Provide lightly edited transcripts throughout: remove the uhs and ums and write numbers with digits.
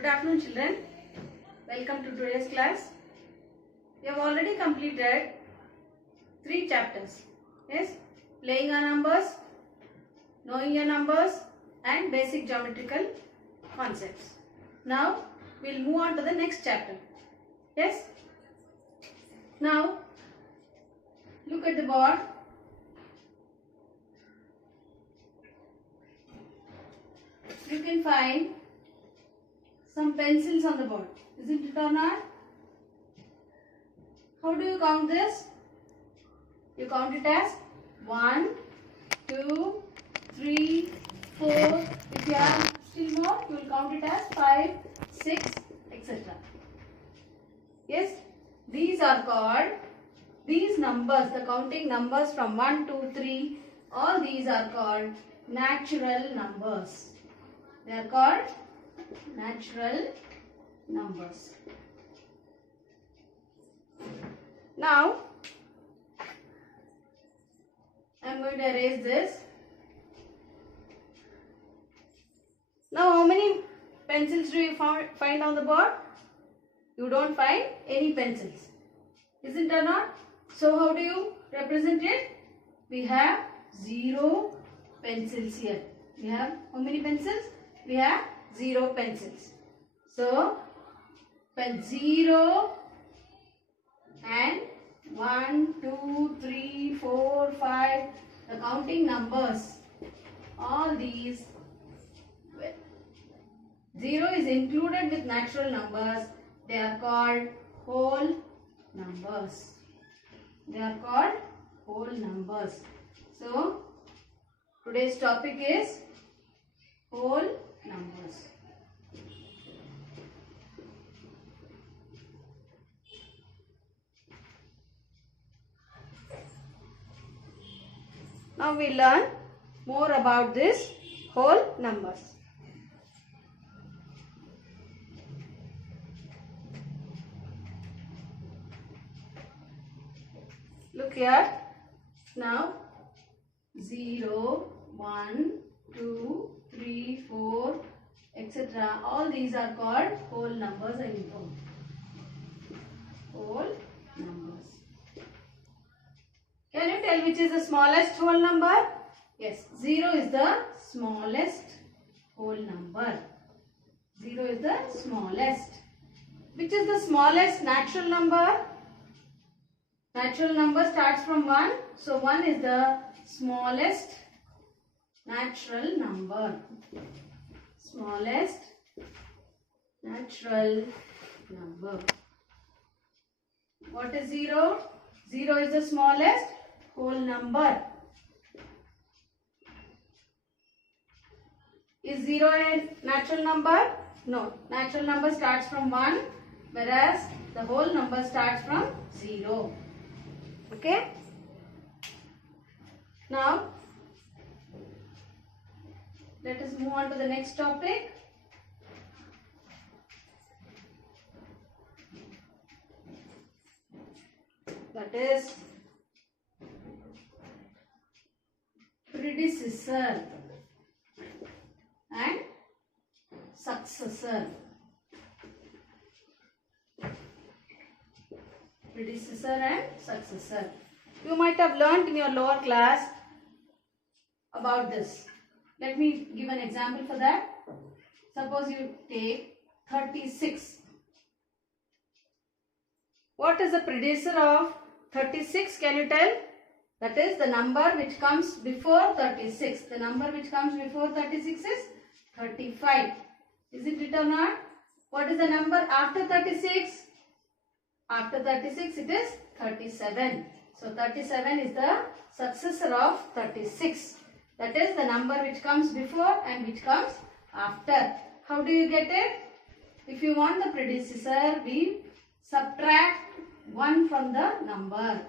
Good afternoon, children. Welcome to today's class. We have already completed 3 chapters. Yes, playing our numbers, knowing your numbers, and basic geometrical concepts. Now we'll move on to the next chapter. Yes. Now look at the board. You can find some pencils on the board, isn't it or not? How do you count this? You count it as 1, 2, 3, 4. If you have still more, you will count it as 5, 6, etc. Yes, these are called, these numbers, the counting numbers from 1, 2, 3, all these are called natural numbers. They are called natural numbers. Now, I am going to erase this. Now, how many pencils do you find on the board? You don't find any pencils. Isn't it or not? So, how do you represent it? We have 0 pencils here. We have how many pencils? We have 0 pencils. So, 0 and 1, 2, 3, 4, 5, the counting numbers, all these, 0 is included with natural numbers. They are called whole numbers. They are called whole numbers. So, today's topic is whole numbers. Now we learn more about this whole numbers. Look here. Now 0, 1, 2, 3, 4, etc. All these are called whole numbers and informed. Whole numbers. Can you tell which is the smallest whole number? Yes, 0 is the smallest whole number. 0 is the smallest. Which is the smallest natural number? Natural number starts from 1. So 1 is the smallest natural number. Smallest natural number. What is 0? 0 is the smallest whole number. Is 0 a natural number? No. Natural number starts from 1, whereas the whole number starts from 0. Okay? Now, let us move on to the next topic. That is predecessor and successor. Predecessor and successor. You might have learnt in your lower class about this. Let me give an example for that. Suppose you take 36. What is the predecessor of 36? Can you tell? That is the number which comes before 36. The number which comes before 36 is 35. Isn't it or not? What is the number after 36? After 36 it is 37. So 37 is the successor of 36. That is the number which comes before and which comes after. How do you get it? If you want the predecessor, we subtract 1 from the number.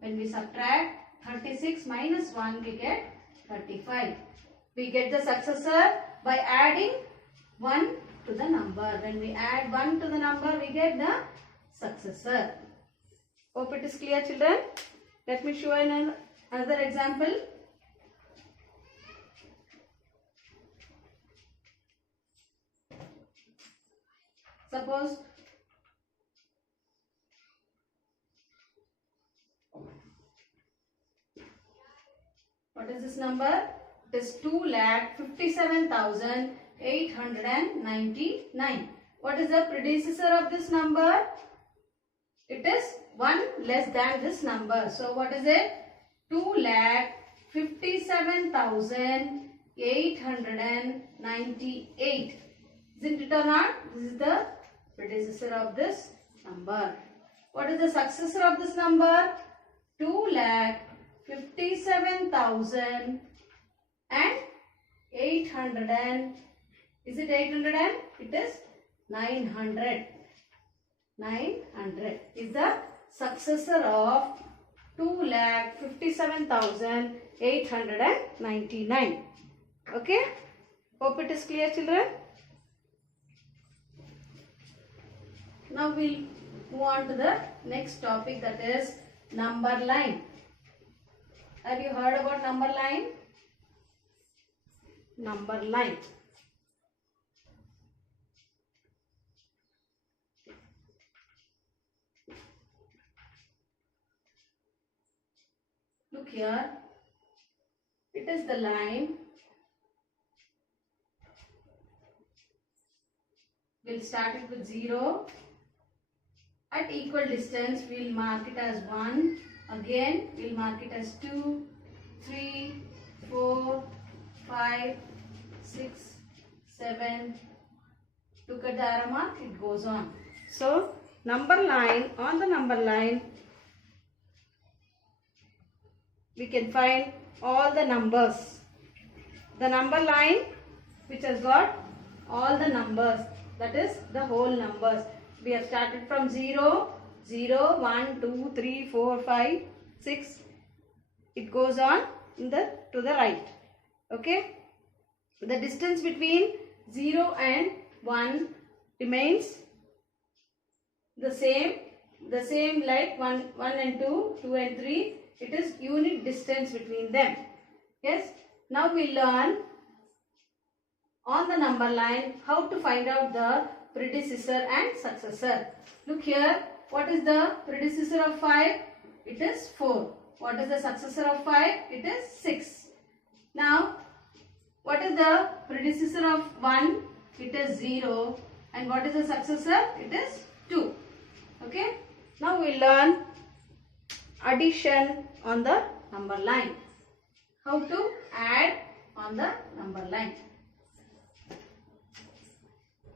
When we subtract 36 minus 1, we get 35. We get the successor by adding 1 to the number. When we add 1 to the number, we get the successor. Hope it is clear, children. Let me show you another example. Suppose what is this number? It is 2,57,899. What is the predecessor of this number? It is 1 less than this number. So what is it? 2,57,898. Isn't it or not? This is the predecessor of this number. What is the successor of this number? 2,57,800. Is it 800? It is 900. 900 is the successor of 2,57,899. Okay? Hope it is clear, children. Now we'll move on to the next topic, that is number line. Have you heard about number line? Number line. Look here, it is the line. We'll start it with 0. At equal distance, we'll mark it as 1. Again, we'll mark it as 2, 3, 4, 5, 6, 7. Look at the arrow mark, it goes on. So, number line, on the number line, we can find all the numbers. The number line which has got all the numbers, that is the whole numbers. We have started from 0, 0, 1, 2, 3, 4, 5, 6. It goes on to the right. Okay. The distance between 0 and 1 remains the same like 1 and 2, 2 and 3. It is unit distance between them. Yes. Now we learn on the number line how to find out the predecessor and successor. Look here. What is the predecessor of 5? It is 4. What is the successor of 5? It is 6. Now, what is the predecessor of 1? It is 0. And what is the successor? It is 2. Okay. Now we learn addition on the number line. How to add on the number line.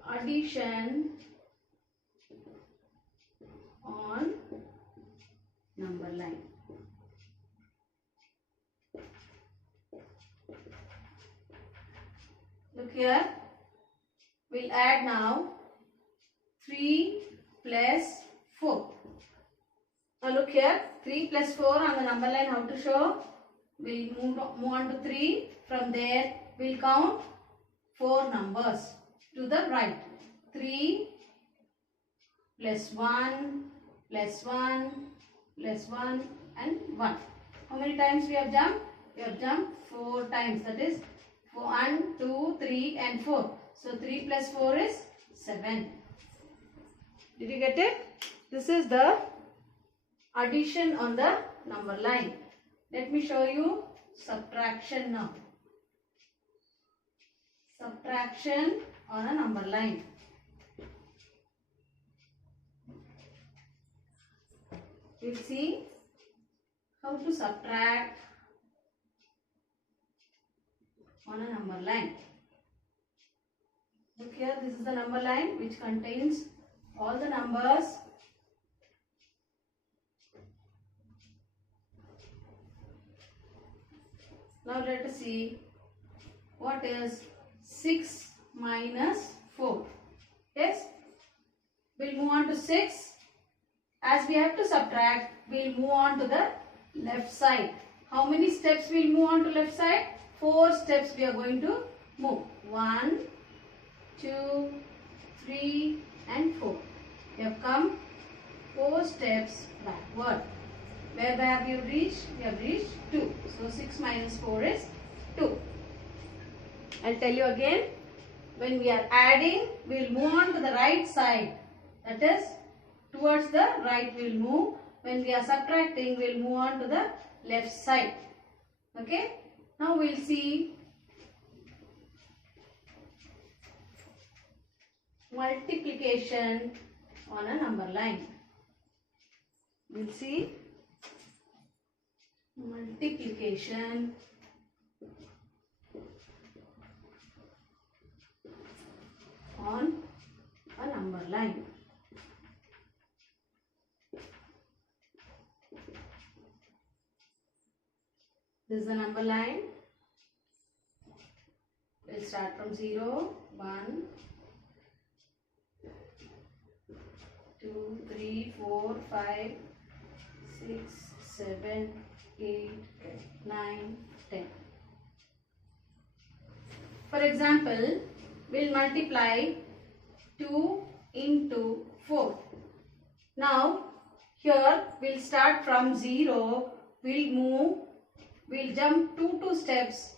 Addition on number line. Look here. We'll add now 3 plus 4. Now look here, 3 plus 4 on the number line, how to show? We'll move on to 3. From there, we'll count 4 numbers to the right. 3 plus 1 plus 1 plus 1 and 1. How many times we have jumped? We have jumped 4 times. That is 1, 2, 3 and 4. So 3 plus 4 is 7. Did you get it? This is the addition on the number line. Let me show you subtraction now. Subtraction on a number line. We'll see how to subtract on a number line. Look here, this is the number line which contains all the numbers. Now let us see what is 6 minus 4. Yes, we'll move on to 6. As we have to subtract, we'll move on to the left side. How many steps we'll move on to left side? 4 steps we are going to move. 1, 2, 3 and 4. We have come 4 steps backward. Where have you reached? We have reached 2. So 6 minus 4 is 2. I'll tell you again. when we are adding, we will move on to the right side. That is, towards the right we will move. When we are subtracting, we will move on to the left side. Okay. Now we will see multiplication on a number line. We will see multiplication on a number line. This is the number line. We'll start from 0, 1, 2, 3, 4, 5, 6, 7, 8, 9, 10. For example, we'll multiply 2 into 4. Now, here we'll start from 0. We'll jump 2 steps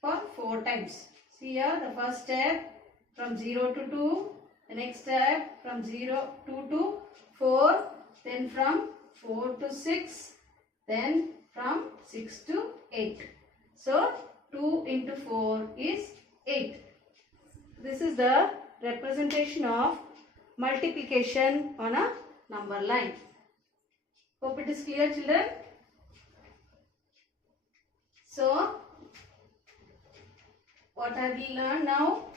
for 4 times. See here, the first step from 0 to 2, the next step from 2 to 4, then from 4 to 6, then from 6 to 8. So, 2 into 4 is 8. This is the representation of multiplication on a number line. Hope it is clear, children. So, what have we learned now?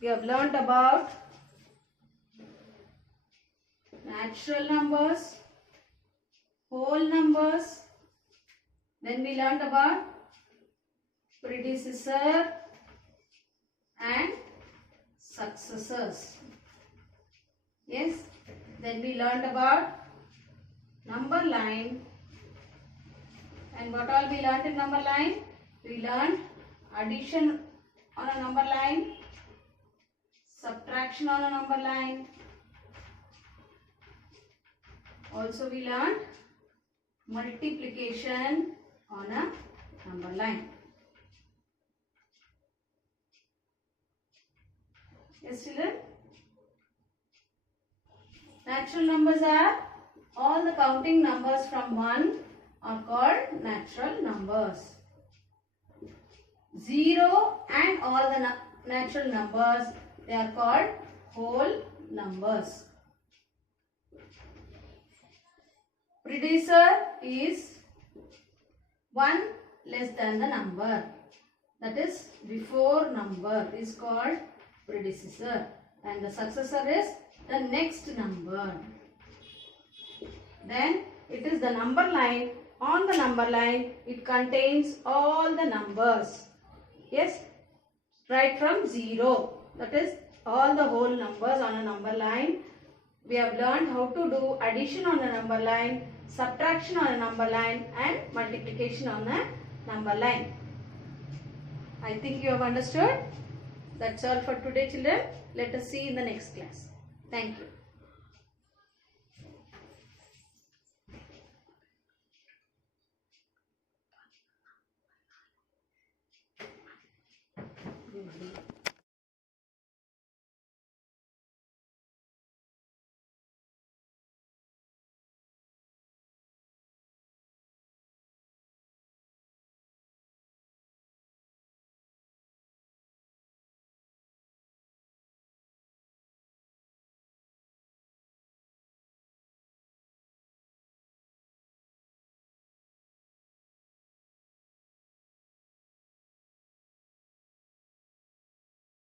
We have learned about natural numbers, whole numbers. Then we learned about predecessor and successors. Yes. Then we learned about number line. And what all we learned in number line? We learned addition on a number line, subtraction on a number line. Also we learned multiplication on a number line. Yes, children? Natural numbers are all the counting numbers from 1 are called natural numbers. 0 and all the natural numbers, they are called whole numbers. Predecessor is 1 less than the number. That is, before number is called predecessor. And the successor is the next number. Then it is the number line. On the number line, it contains all the numbers. Yes, right from 0. That is all the whole numbers on a number line. We have learned how to do addition on a number line, subtraction on a number line and multiplication on a number line. I think you have understood. That's all for today, children. Let us see in the next class. Thank you.